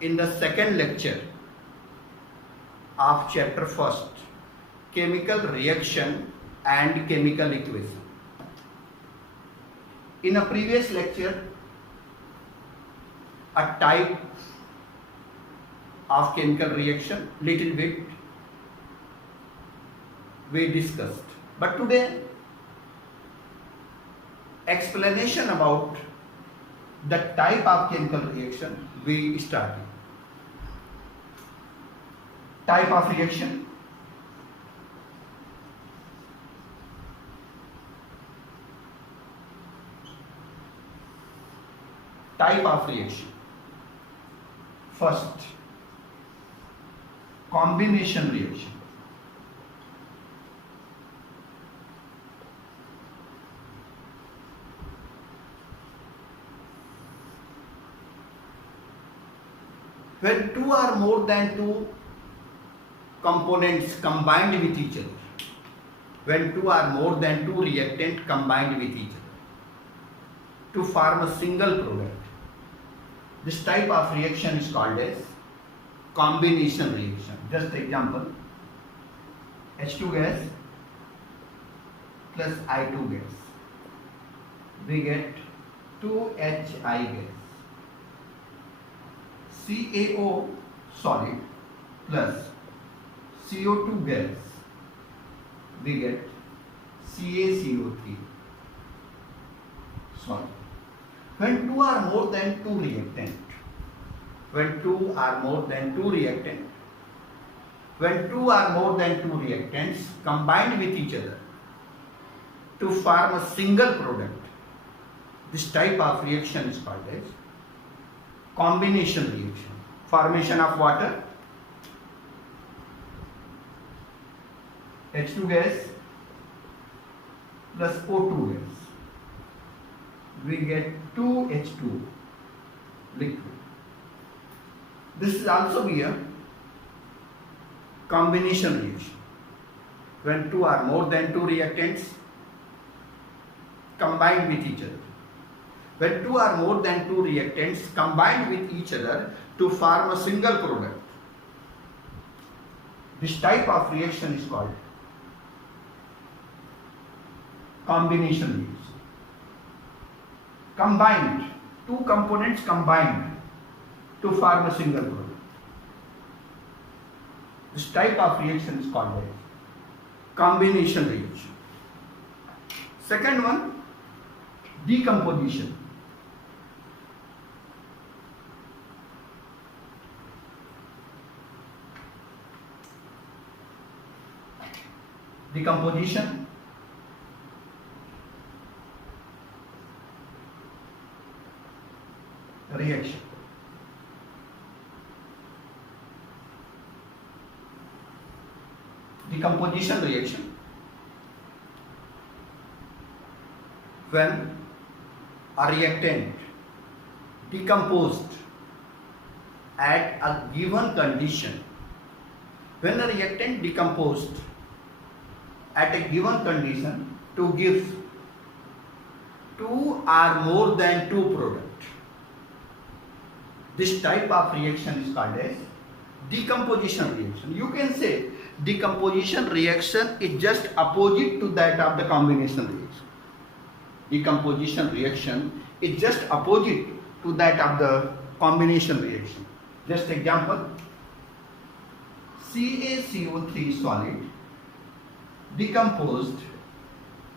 in the second lecture of chapter first, chemical reaction and chemical equation. In a previous lecture, a type of chemical reaction, little bit we discussed. But today, explanation about the type of chemical reaction we started. Type of reaction. Type of reaction. First, combination reaction. When two or more than two components combined with each other, when two or more than two reactants combined with each other to form a single product, this type of reaction is called as combination reaction. Just example, H2 gas plus I2 gas, we get 2HI gas. CaO solid plus CO2 gas, we get CaCO3 solid. When two are more than two reactant, when two are more than two reactant, when two are more than two reactants combined with each other to form a single product, this type of reaction is called as combination reaction. Formation of water, H2 gas plus O2 gas, we get 2H2 liquid. This is also be a combination reaction. When two or more than two reactants combined with each other. When two or more than two reactants combined with each other to form a single product, this type of reaction is called combination reaction. Combined, two components combined to form a single product. This type of reaction is called combination reaction. Second one, decomposition. Decomposition. Reaction. Decomposition reaction. When a reactant decomposed at a given condition, when a reactant decomposed at a given condition to give two or more than two products, this type of reaction is called as decomposition reaction. You can say decomposition reaction is just opposite to that of the combination reaction. Decomposition reaction is just opposite to that of the combination reaction. Just example, CaCO3 solid decomposed,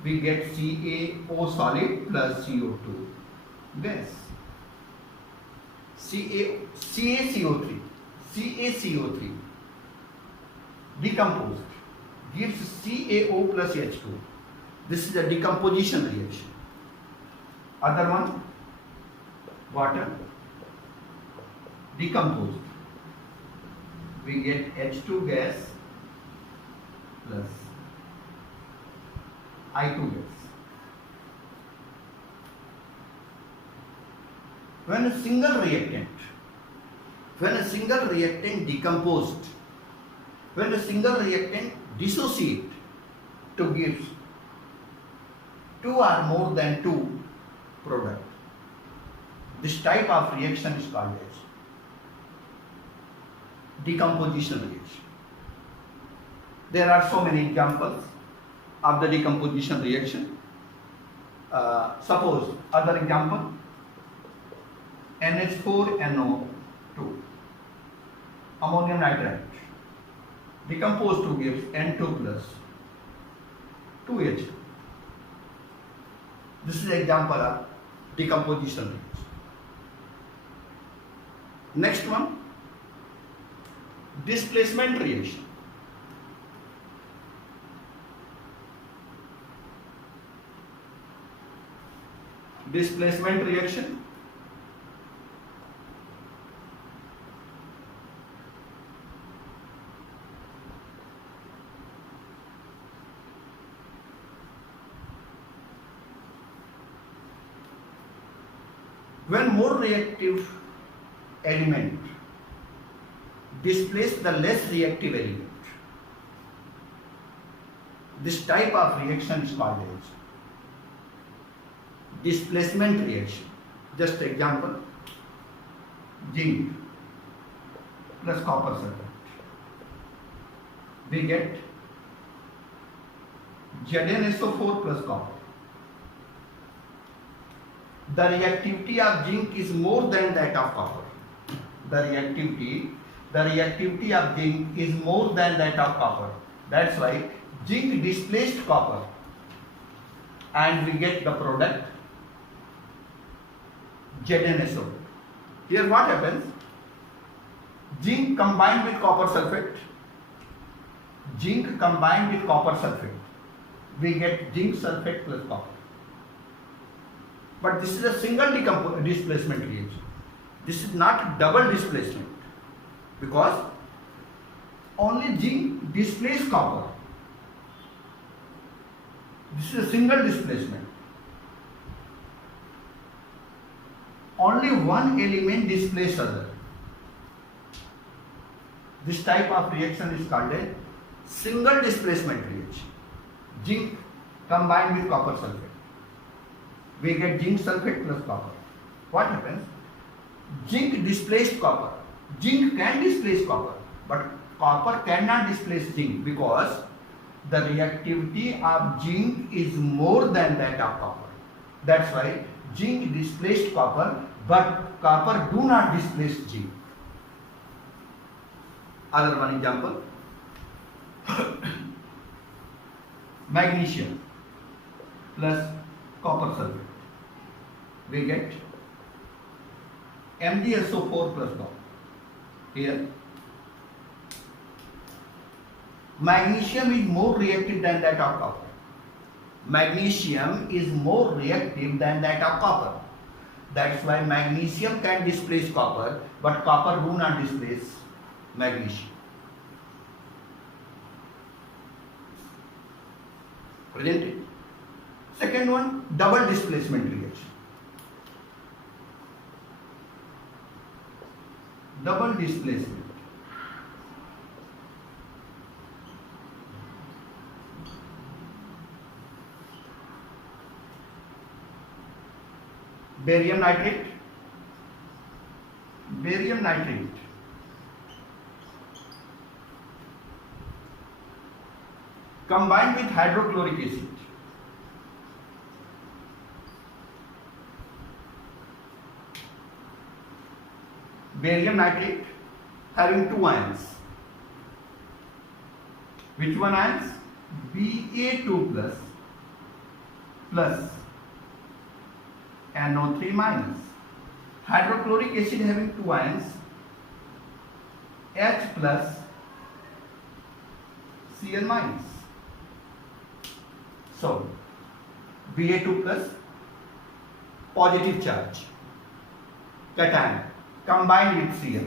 we get CaO solid plus CO2 gas. CaCO3 decomposed gives CaO plus H2. This is a decomposition reaction. Other one, water decomposed, we get H2 gas plus I2 gas. When a single reactant decomposed, when a single reactant dissociate to give two or more than two product, this type of reaction is called as decomposition reaction. There are so many examples of the decomposition reaction. Suppose other example, NH4NO2, ammonium nitrate, decomposed to gives N2 plus 2H. This is example of decomposition reaction. Next one, displacement reaction. Displacement reaction. When more reactive element displace the less reactive element, this type of reaction is called as displacement reaction. Just example, zinc plus copper sulfate, we get ZnSO4 plus copper. The reactivity of zinc is more than that of copper. The reactivity of zinc is more than that of copper. That's why zinc displaced copper and we get the product ZnSO. Here what happens? Zinc combined with copper sulfate. Zinc combined with copper sulfate. We get zinc sulfate plus copper. But this is a single displacement reaction. This is not double displacement because only zinc displaces copper. This is a single displacement. Only one element displaces other. This type of reaction is called a single displacement reaction. Zinc combined with copper sulfate. We get zinc sulfate plus copper. What happens? Zinc displaced copper. Zinc can displace copper, but copper cannot displace zinc because the reactivity of zinc is more than that of copper. That's why zinc displaced copper, but copper do not displace zinc. Other one example, magnesium plus copper sulfate. We get MgSO4 plus copper. Here, magnesium is more reactive than that of copper. Magnesium is more reactive than that of copper. That's why magnesium can displace copper, but copper do not displace magnesium. Isn't it? Second one, double displacement reaction. Double displacement. Barium nitrate. Barium nitrate combined with hydrochloric acid. Barium nitrate having two ions. Which one ions? Ba2 plus NO3 minus. Hydrochloric acid having two ions, H plus Cl minus. So Ba2 plus positive charge, cation combined with Cl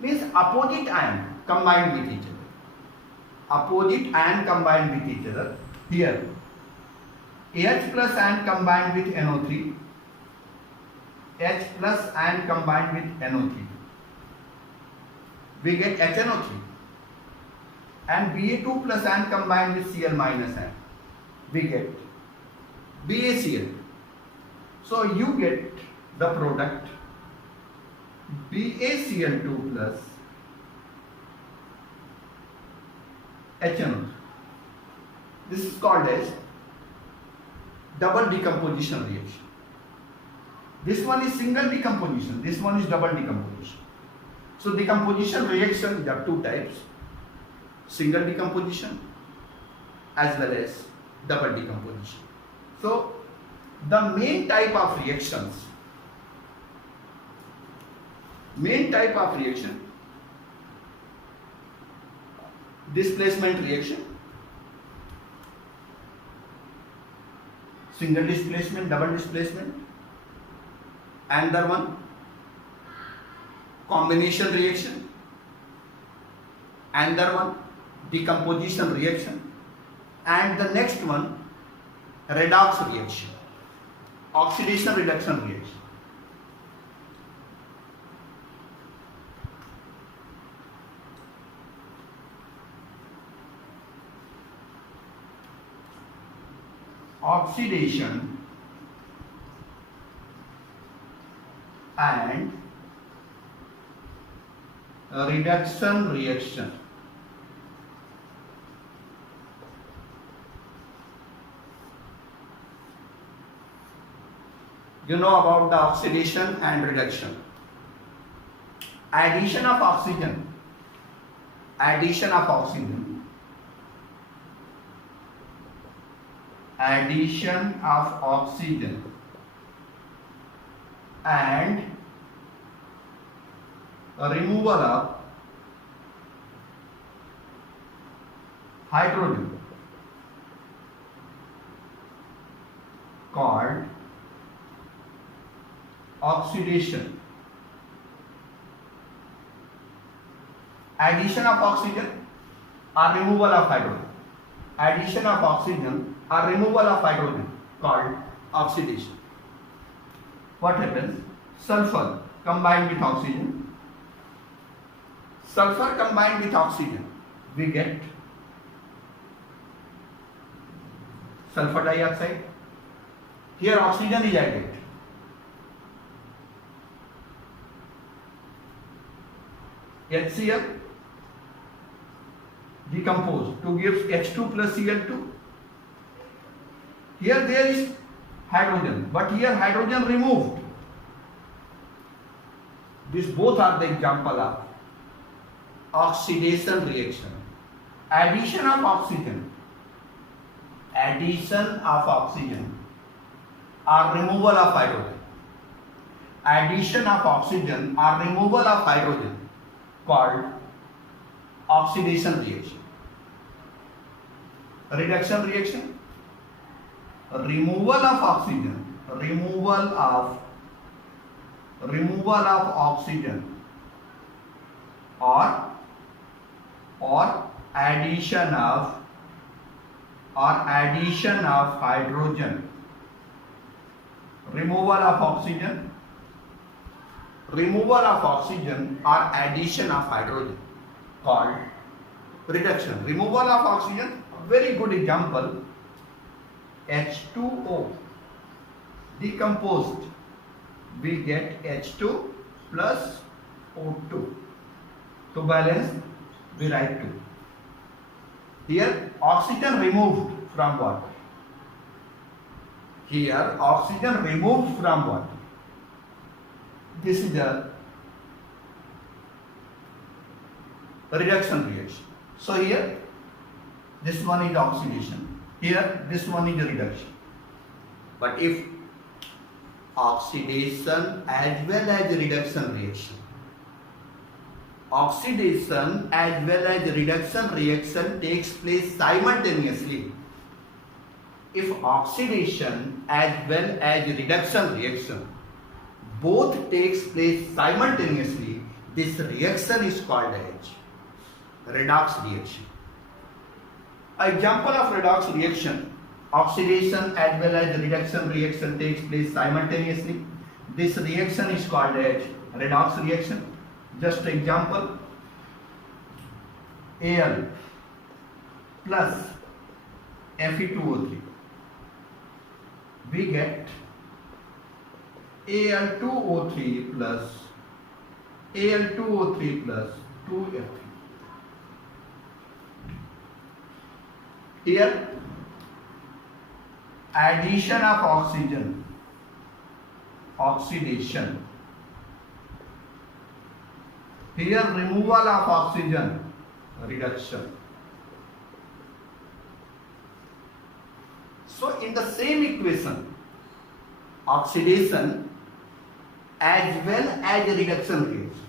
means opposite ion combined with each other. Opposite ion combined with each other. Here H plus ion combined with NO3, H plus ion combined with NO3. We get HNO3. And Ba2 plus ion combined with Cl minus ion. We get BaCl. So you get the product BaCl2 plus HNO. This is called as double decomposition reaction. This one is single decomposition, this one is double decomposition. So decomposition reaction, there are two types, single decomposition as well as double decomposition. So the main type of reaction, displacement reaction, single displacement, double displacement. Another one, combination reaction. Another one, decomposition reaction. And the next one, redox reaction, oxidation reduction reaction. Oxidation and reduction reaction. You know about the oxidation and reduction. Addition of oxygen and removal of hydrogen called oxidation. Addition of oxygen or removal of hydrogen. Addition of oxygen or removal of hydrogen called oxidation. What happens? Sulfur combined with oxygen. Sulfur combined with oxygen, we get sulfur dioxide. Here oxygen is added. HCl decomposed to give H2 plus Cl2. Here there is hydrogen, but here hydrogen removed. These both are the example of oxidation reaction. Addition of oxygen or removal of hydrogen. Addition of oxygen or removal of hydrogen called oxidation reaction. Reduction reaction, removal of oxygen, removal of oxygen or addition of hydrogen. Removal of oxygen or addition of hydrogen called reduction. Removal of oxygen, very good example, H2O decomposed, we get H2 plus O2. To balance, we write 2. Here oxygen removed from water. Here oxygen removed from water. This is a reduction reaction. So here this one is oxidation. Here this one is a reduction. But if oxidation as well as reduction reaction, oxidation as well as reduction reaction takes place simultaneously. If oxidation as well as reduction reaction both takes place simultaneously, this reaction is called as redox reaction. Example of redox reaction, oxidation as well as reduction reaction takes place simultaneously. This reaction is called as redox reaction. Just example, Al plus Fe2O3. We get Al2O3 plus 2Fe. Here addition of oxygen, oxidation. Here removal of oxygen, reduction. So in the same equation, oxidation as well as reduction reaction.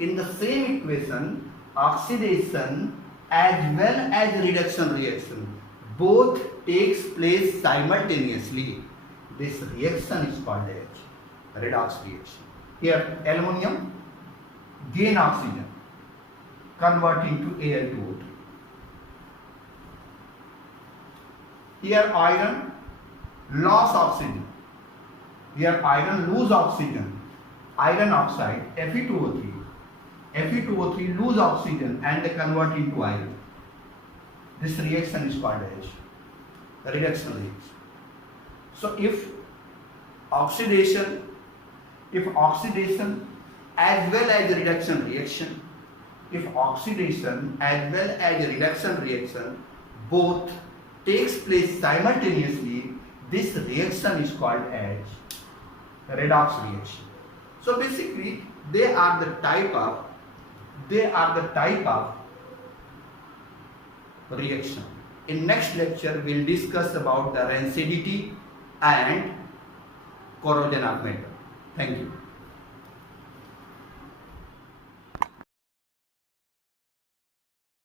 In the same equation, oxidation as well as reduction reaction both takes place simultaneously. This reaction is called as redox reaction. Here aluminum gain oxygen, converting to Al2O3. Here iron loss oxygen. Here iron lose oxygen. Iron oxide Fe2O3. Fe2O3 lose oxygen and they convert into iron. This reaction is called as reduction reaction. So if oxidation as well as reduction reaction, both takes place simultaneously, this reaction is called as redox reaction. So basically they are the type of reaction. In next lecture we will discuss about the rancidity and corrosion of metal. Thank you.